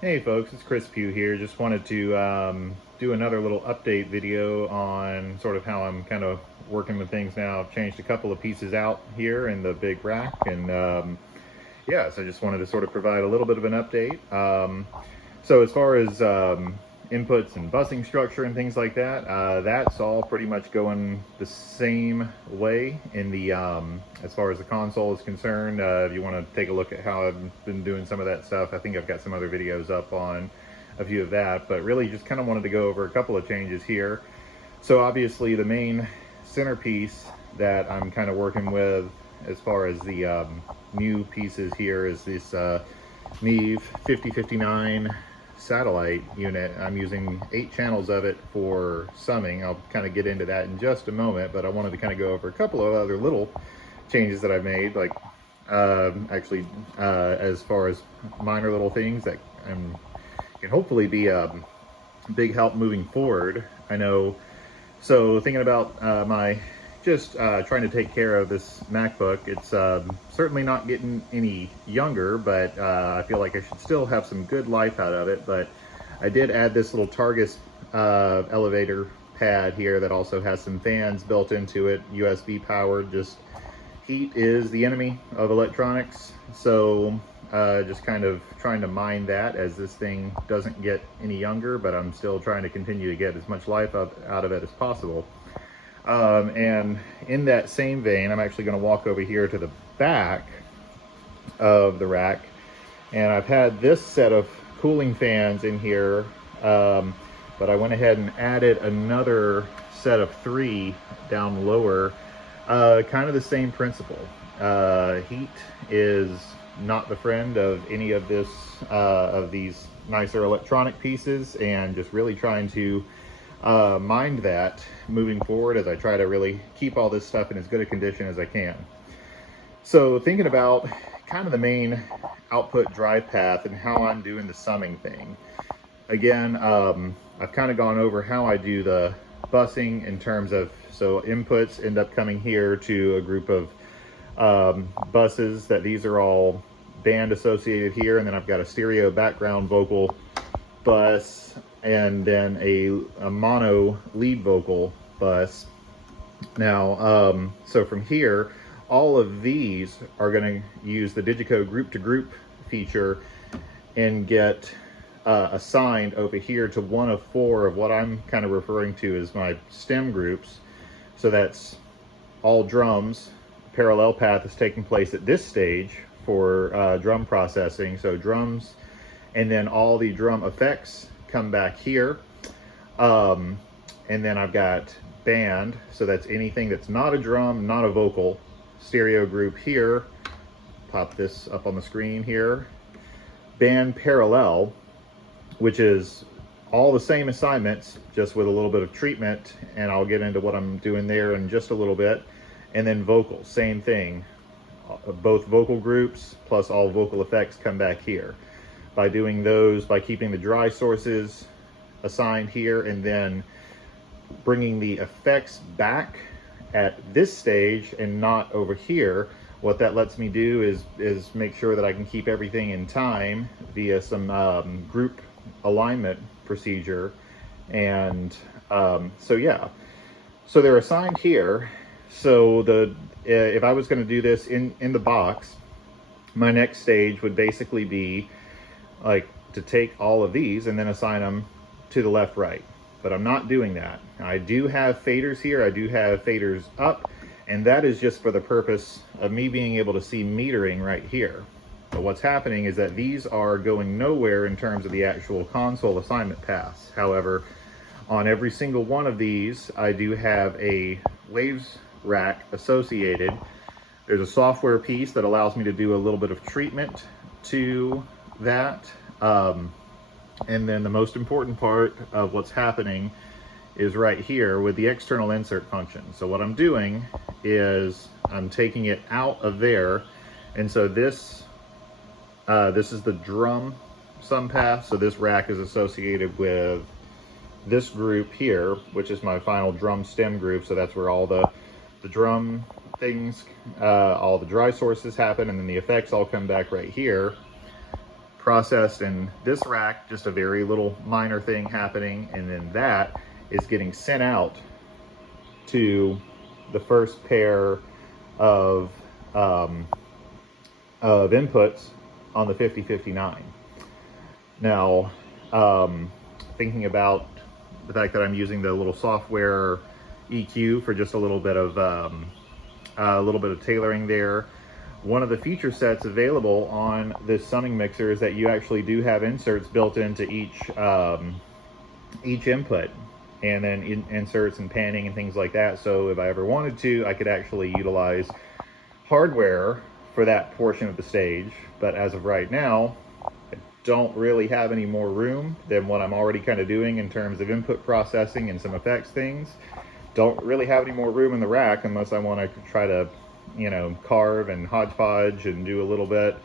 Hey folks, it's Chris Pugh here. Just wanted to do another little update video on sort of how I'm kind of working with things now. I've changed a couple of pieces out here in the big rack, and yeah, so I just wanted to sort of provide a little bit of an update. So as far as inputs and busing structure and things like that, that's all pretty much going the same way in the as far as the console is concerned. If you want to take a look at how I've been doing some of that stuff, I think I've got some other videos up on a few of that, but really just kind of wanted to go over a couple of changes here. So obviously the main centerpiece that I'm kind of working with as far as the new pieces here is this Neve 5059 satellite unit. I'm using 8 channels of it for summing. I'll kind of get into that in just a moment, but I wanted to kind of go over a couple of other little changes that I've made, like as far as minor little things that can hopefully be a big help moving forward. I know, so thinking about my trying to take care of this MacBook. It's certainly not getting any younger, but I feel like I should still have some good life out of it. But I did add this little Targus elevator pad here that also has some fans built into it, USB powered. Just heat is the enemy of electronics, so just kind of trying to mind that as this thing doesn't get any younger, but I'm still trying to continue to get as much life out of it as possible. And in that same vein, I'm actually going to walk over here to the back of the rack, and I've had this set of cooling fans in here, but I went ahead and added another set of 3 down lower. Kind of the same principle. Heat is not the friend of any of these nicer electronic pieces, and just really trying to mind that moving forward as I try to really keep all this stuff in as good a condition as I can. So thinking about kind of the main output drive path and how I'm doing the summing thing. Again, I've kind of gone over how I do the busing in terms of, so inputs end up coming here to a group of buses that these are all band associated here, and then I've got a stereo background vocal bus and then a mono lead vocal bus. Now, so from here, all of these are going to use the Digicode group to group feature and get assigned over here to one of 4 of what I'm kind of referring to as my stem groups. So that's all drums. Parallel path is taking place at this stage for drum processing. So drums, and then all the drum effects come back here. And then I've got band, so that's anything that's not a drum, not a vocal. Stereo group here, pop this up on the screen here. Band parallel, which is all the same assignments, just with a little bit of treatment, and I'll get into what I'm doing there in just a little bit. And then vocals, same thing. Both vocal groups plus all vocal effects come back here. By doing those, by keeping the dry sources assigned here and then bringing the effects back at this stage and not over here, what that lets me do is make sure that I can keep everything in time via some group alignment procedure. And so yeah, so they're assigned here. So if I was going to do this in the box, my next stage would basically be like to take all of these and then assign them to the left, right. But I'm not doing that. I do have faders here. I do have faders up, and that is just for the purpose of me being able to see metering right here. But what's happening is that these are going nowhere in terms of the actual console assignment paths. However, on every single one of these, I do have a waves rack associated. There's a software piece that allows me to do a little bit of treatment to that. And then the most important part of what's happening is right here with the external insert function. So what I'm doing is I'm taking it out of there. And so this is the drum sum path. So this rack is associated with this group here, which is my final drum stem group. So that's where all the drum things, all the dry sources happen, and then the effects all come back right here. processed in this rack, just a very little minor thing happening, and then that is getting sent out to the first pair of inputs on the 5059. Now, thinking about the fact that I'm using the little software EQ for just a little bit of tailoring there. One of the feature sets available on this summing mixer is that you actually do have inserts built into each input, and then inserts and panning and things like that. So if I ever wanted to, I could actually utilize hardware for that portion of the stage. But as of right now, I don't really have any more room than what I'm already kind of doing in terms of input processing and some effects things. Don't really have any more room in the rack unless I want to try to, you know, carve and hodgepodge and do a little bit,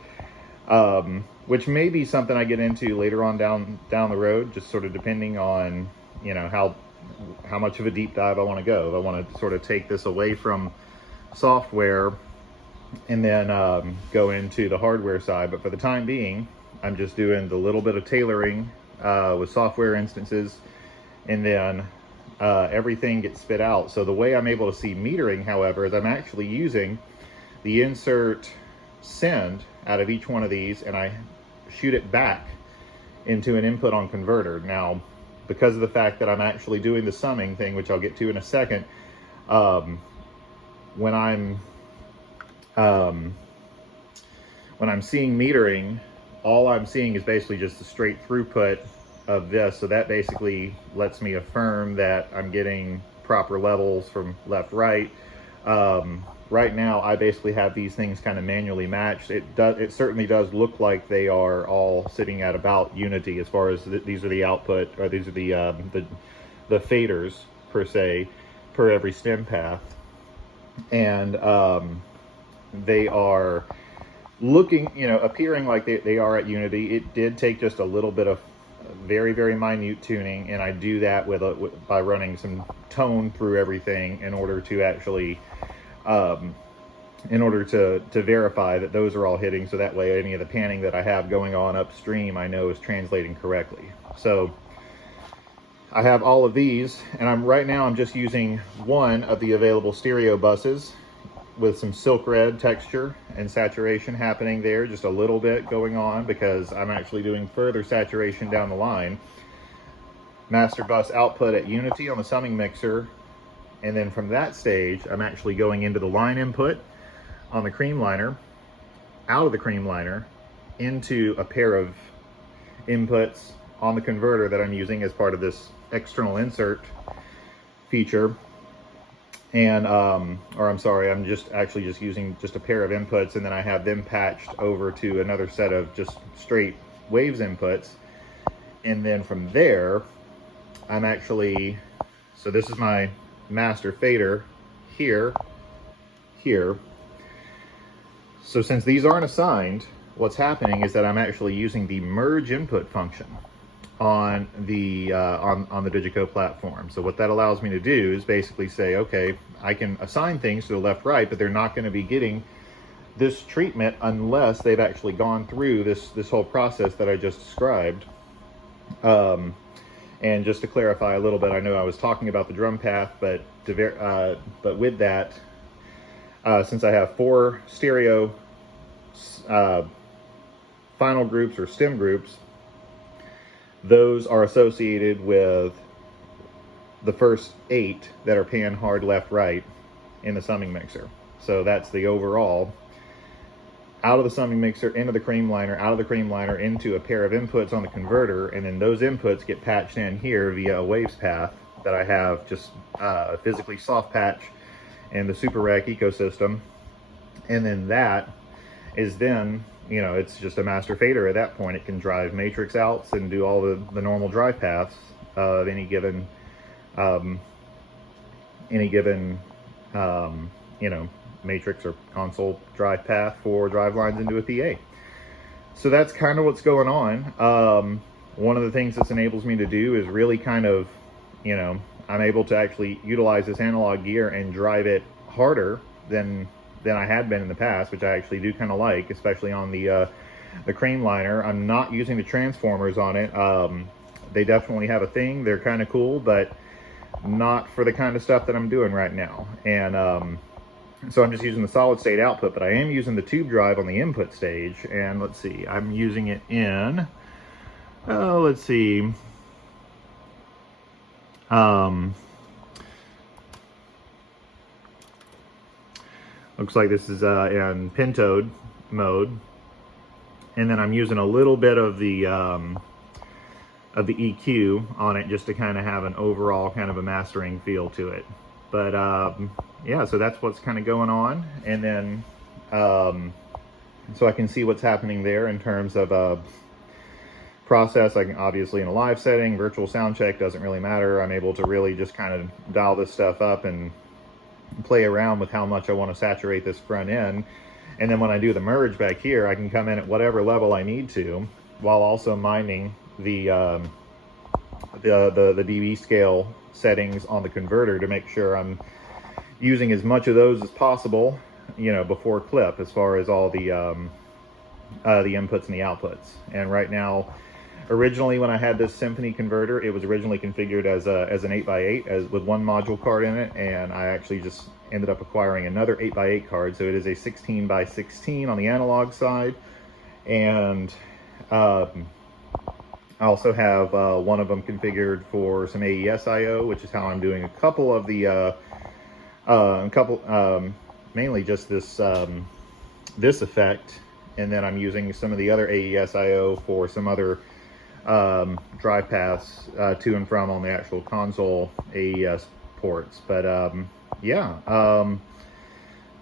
which may be something I get into later on down the road, just sort of depending on, you know, how much of a deep dive I want to go. If I want to sort of take this away from software and then go into the hardware side. But for the time being, I'm just doing the little bit of tailoring with software instances, and then everything gets spit out. So the way I'm able to see metering, however, is I'm actually using the insert send out of each one of these, and I shoot it back into an input on converter. Now, because of the fact that I'm actually doing the summing thing, which I'll get to in a second, when I'm seeing metering, all I'm seeing is basically just the straight throughput of this. So that basically lets me affirm that I'm getting proper levels from left, right. Right now, I basically have these things kind of manually matched. It certainly does look like they are all sitting at about unity as far as these are the output, or these are the faders per se, per every stem path, and they are looking, you know, appearing like they are at unity. It did take just a little bit of very, very minute tuning, and I do that by running some tone through everything in order to actually to verify that those are all hitting, so that way any of the panning that I have going on upstream I know is translating correctly. So I have all of these, and right now I'm just using one of the available stereo buses with some silk red texture and saturation happening there, just a little bit going on, because I'm actually doing further saturation down the line. Master bus output at unity on the summing mixer, and then from that stage I'm actually going into the line input on the creamliner, out of the creamliner into a pair of inputs on the converter that I'm using as part of this external insert feature. And or I'm sorry, I'm just using just a pair of inputs, and then I have them patched over to another set of just straight waves inputs. And then from there, I'm actually, so this is my master fader here. So since these aren't assigned, what's happening is that I'm actually using the merge input function on the Digico platform. So what that allows me to do is basically say, okay, I can assign things to the left, right, but they're not going to be getting this treatment unless they've actually gone through this whole process that I just described. And just to clarify a little bit, I know I was talking about the drum path, but with that, since I have 4 stereo final groups or stem groups, those are associated with the first 8 that are pan hard left, right in the summing mixer. So that's the overall. Out of the summing mixer, into the creamliner, out of the creamliner, into a pair of inputs on the converter, and then those inputs get patched in here via a waves path that I have just physically soft patch in the Super Rec ecosystem. And then that is then, you know, it's just a master fader at that point. It can drive matrix outs and do all the normal drive paths of any given you know, matrix or console drive path for drive lines into a PA. So that's kind of what's going on. One of the things this enables me to do is really kind of, you know, I'm able to actually utilize this analog gear and drive it harder than I had been in the past, which I actually do kind of like, especially on the the cream liner. I'm not using the transformers on it. They definitely have a thing. They're kind of cool, but not for the kind of stuff that I'm doing right now. And so I'm just using the solid state output, but I am using the tube drive on the input stage. And let's see, I'm using it in, let's see, looks like this is in pentode mode. And then I'm using a little bit of the EQ on it just to kind of have an overall kind of a mastering feel to it. But yeah, so that's what's kind of going on. And then so I can see what's happening there in terms of process. I can obviously in a live setting, virtual sound check doesn't really matter. I'm able to really just kind of dial this stuff up and play around with how much I want to saturate this front end. And then when I do the merge back here, I can come in at whatever level I need to, while also minding the dB scale settings on the converter to make sure I'm using as much of those as possible, you know, before clip, as far as all the inputs and the outputs. And right now, originally when I had this Symphony converter, it was originally configured as an 8x8 with one module card in it, and I actually just ended up acquiring another 8x8 card, so it is a 16x16 on the analog side. And I also have one of them configured for some AES I/O, which is how I'm doing a couple of the mainly just this this effect, and then I'm using some of the other AES I/O for some other drive paths to and from on the actual console AES ports. But yeah,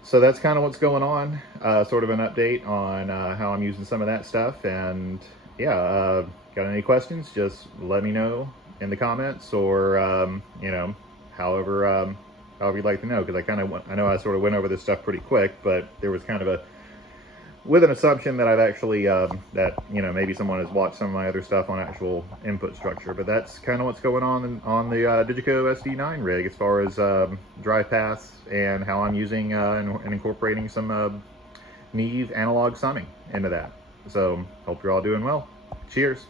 so that's kind of what's going on, sort of an update on how I'm using some of that stuff. And yeah, got any questions, just let me know in the comments, or you know, however you'd like to know, because I know I sort of went over this stuff pretty quick, but there was kind of with an assumption that I've actually, that, you know, maybe someone has watched some of my other stuff on actual input structure. But that's kind of what's going on the Digico SD9 rig, as far as drive paths and how I'm using and incorporating some Neve analog summing into that. So hope you're all doing well. Cheers.